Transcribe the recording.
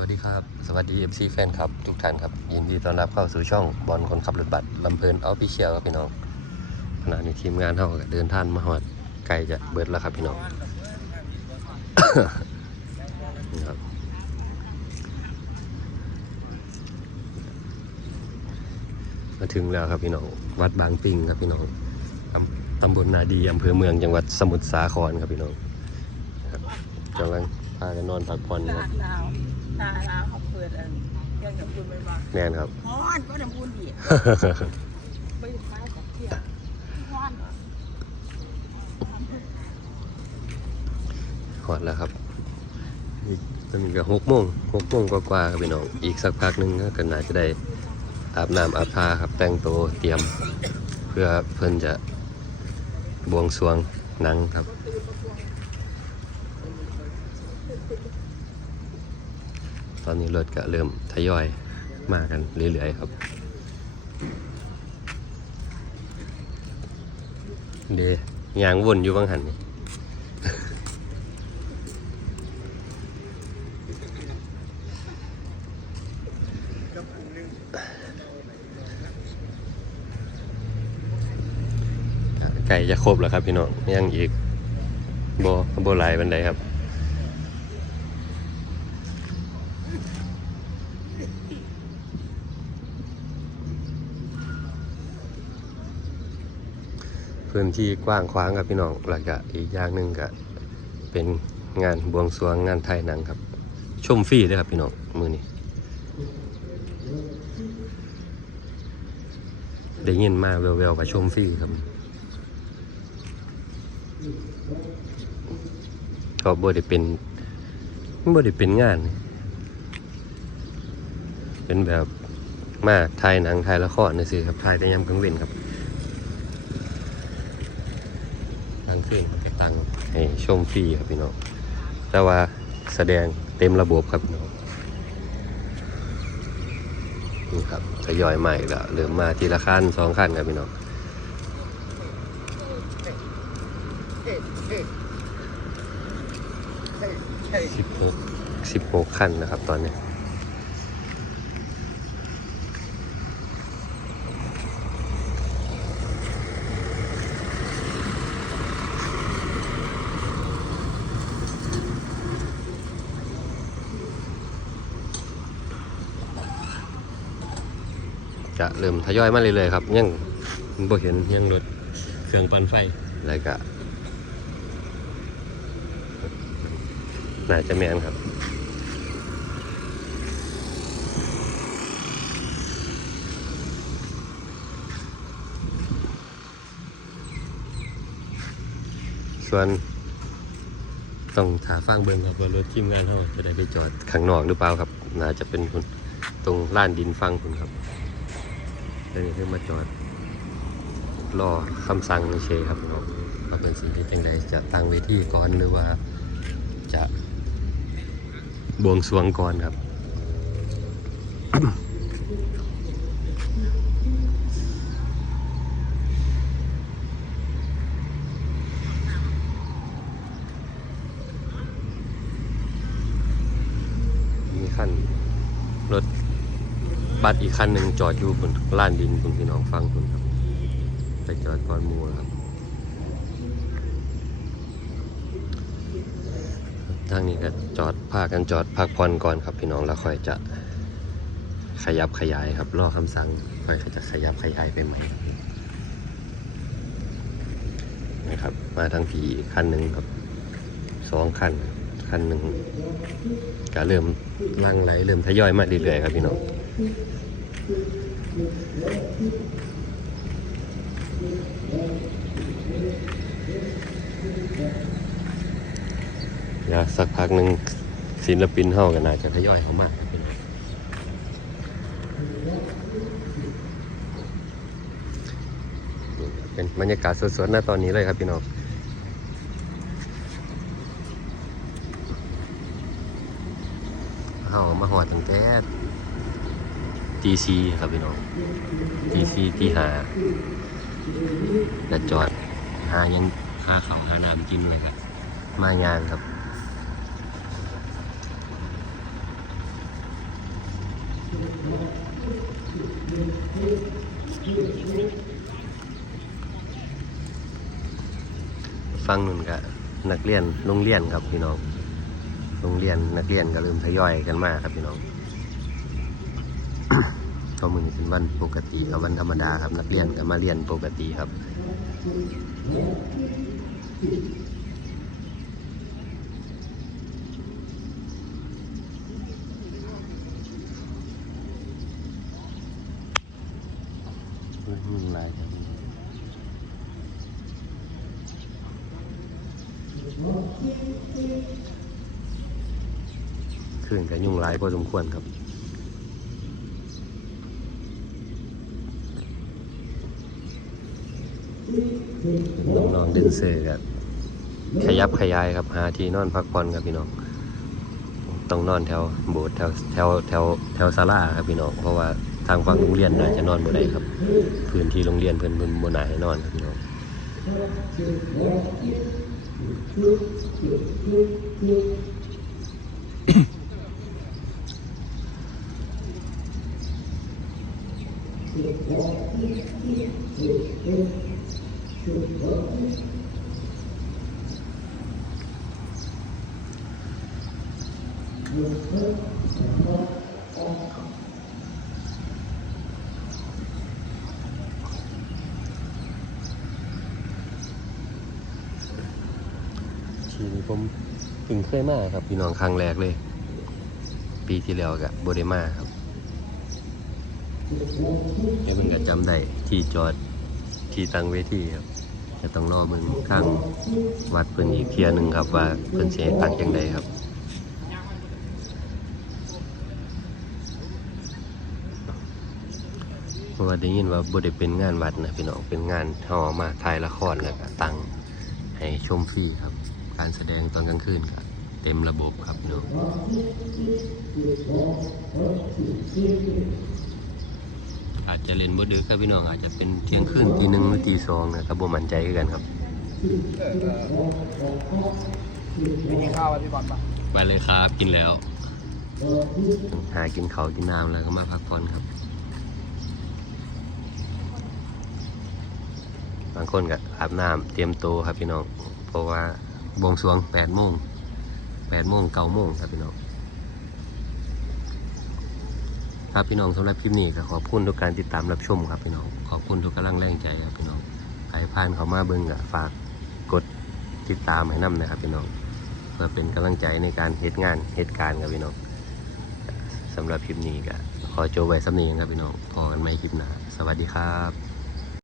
วัสดีครับ สวัสดี MC แฟนครับ ทุกท่านครับ ยินดีต้อนรับเข้าสู่ช่องบอลคนขับรถบัสลำเพลินออฟฟิเชียลครับพี่น้องขณะนี้ทีมงานเท่ากับเดินท่านมาหอดไกลจะเบิดแล้วครับพี่น้อง นี่ครับมาถึงแล้วครับพี่น้อง วัดบางปิงครับพี่น้องตำบลนาดีอำเภอเมืองจังหวัดสมุทรสาครครับพี่น้องกำลังพากันนอนพักผ่อนคนารับ หนาวหนาหนาวเขาเปิดอันยังกับคุณไม่มาแน่นครับฮ้อนก็น้ำอุ่นดีไม่ท้ายกับเที่ยงฮ้อนหอดแล้วครับ อีกมันก็หกโมงหกโมงกว่าๆครับพี่น้อง อีกสักพักหนึงก็น่าจะได้อาบน้ำอาบท่าครับแต่งตัวเตรียม เพื่อเพิ่นจะบวงสรวงหนังครับ ตอนนี้รถก็เริ่มทยอยมากันเรื่อยๆครับเดี๋ยยางวนอยู่บางหันนี่ไก่จะครบแล้วครับพี่น้องยังอีกโบโบหลายบันไดครับ พื้นที่กว้างขวางครับพี่น้องแล้วก็อีกอย่างหนึ่งก็เป็นงานบวงสรวงงานไทยหนังครับ ชมฟรีเลยครับพี่น้องมือนี้ได้ยินมาแววๆว่าชมฟรีครับก็บ่ได้เป็นบ่ได้เป็นงาน เป็นแบบมาถ่ายหนังถ่ายละครนี่สิครับถ่ายแต่ยามกลางเว้นครับ กลางคืนก็ตังให้ชมฟรีครับพี่น้องแต่ว่าแสดงเต็มระบบครับพี่น้องนี่ครับทยอยใหม่แล้วเริ่มมาทีละขั้นสองขั้นครับพี่น้องสิบหกสิบหกขั้นนะครับตอนนี้ จะเริ่มทยอยมาเรื่อยๆครับยังบ่เห็นยังรถเครื่องปั่นไฟอะไรก็น่าจะแมนครับส่วนต้องถาฟังเบิ่งครับว่ารถทีมงานเขาจะได้ไปจอดข้างนอกหรือเปล่าครับ น่าจะเป็นคุณตรงล้านดินฟังคุณครับ เดี๋ยวนี้เพิ่งมาจอดรอคำสั่งเฉยครับเนาะว่าเป็นสิ่งที่จังใดจะตั้งเวทีก่อนหรือว่าจะบวงสรวงก่อนครับมีขั้นรถ บัสอีกคันหนึ่งจอดอยู่บนลานดินคุณพี่น้องฟังคุณครับ ไปจอดก่อนมูครับ ทางนี้ก็จอดพากันจอดพักผ่อนก่อนครับพี่น้องแล้วค่อยจะขยับขยายครับรอคำสั่งค่อยจะขยับขยายไปใหม่นะครับ มาทางผีคันหนึ่งครับสองคันคันหนึ่งก็เริ่มลังไหลเริ่มทยอยมาเรื่อยๆครับพี่น้อง เดี๋ยวสักพักหนึ่งศิลปินเฮากันน่าจจะทยอยเขามาครับพี่น้องเป็นบรรยากาศสดๆณตอนนี้เลยครับพี่น้องเฮามาหอดตั้งแต่ ตีซีครับพี่น้องตีซีตีหาและจอดหายังค่าเขาหาน้ำกินเลยครับ มางานครับฟังนุ่นก็นักเรียนโรงเรียนครับพี่น้องโรงเรียนนักเรียนก็เริ่มทยอยกันมาครับพี่น้อง ก็มือเป็นวันปกติกับวันธรรมดาครับนักเรียนก็มาเรียนปกติครับยุงลายครับคืนกับยุ่งหลายพอสมควรครับ น้องๆเดนเซอร์ครับขยับขยายครับหาที่นอนพักผ่อนครับพี่น้องต้องนอนแถวโบสถ์แถวแถวแถวแถวศาลาครับพี่น้องเพราะว่าทางฝั่งโรงเรียนน่าจะนอนบ่ได้ครับ พื้นที่โรงเรียนเพิ่นเพิ่นบ่น่าให้นอนครับพี่น้อง ทีนี้ผมเพิ่งเคยมาครับ พี่น้องครั้งแรกเลย ปีที่แล้วกับบได้มาครับ เดี๋ยวเพิ่งก็จำได้ที่จอดที่ตั้งเวทีครับจะต้องรอเบิ่งข้างวัดเพิ่นอีกเที่ยหนึ่งครับ ว่าเพิ่นสิให้พักยังไงครับเพราะว่าได้ยินว่าบ่ได้เป็นงานวัดนะพี่น้องเป็นงานห่อมาถ่ายละครแล้วก็ตั้งให้ชมฟรีครับ การแสดงตอนกลางคืนครับเต็มระบบครับพี่น้อง อาจจะเล่นบ่ดึกครับพี่น้องอาจจะเป็นเที่ยงคืนตีหนึ่งหรือตีสองนะครับบ่มั่นใจคือกันครับไปกินข้าวกันพี่บอลปะไปเลยครับกินแล้ว หากินเขาวกินน้ำแล้วก็มาพักผ่อนครับ บางคนก็อาบน้ำเตรียมตัวครับพี่น้อง เพราะว่าบวงสรวงแปดโมงแปดโมงเก้าโมงครับพี่น้อง ครับพี่น้องสำหรับคลิปนี้ก็ขอบคุณทุกการติดตามรับชมครับพี่น้องขอบคุณทุกกำลังแรงใจครับพี่น้องใครผ่านเขามาเบิ้งก็ฝากกดติดตามให้นำนะครับพี่น้องเพื่อเป็นกำลังใจในการเหตุงานเหตุการณ์ครับพี่น้องสำหรับคลิปนี้ก็ขอโจบไว้สำเนียงครับพี่น้องพอกันไม่คลิปหน้าสวัสดีครับ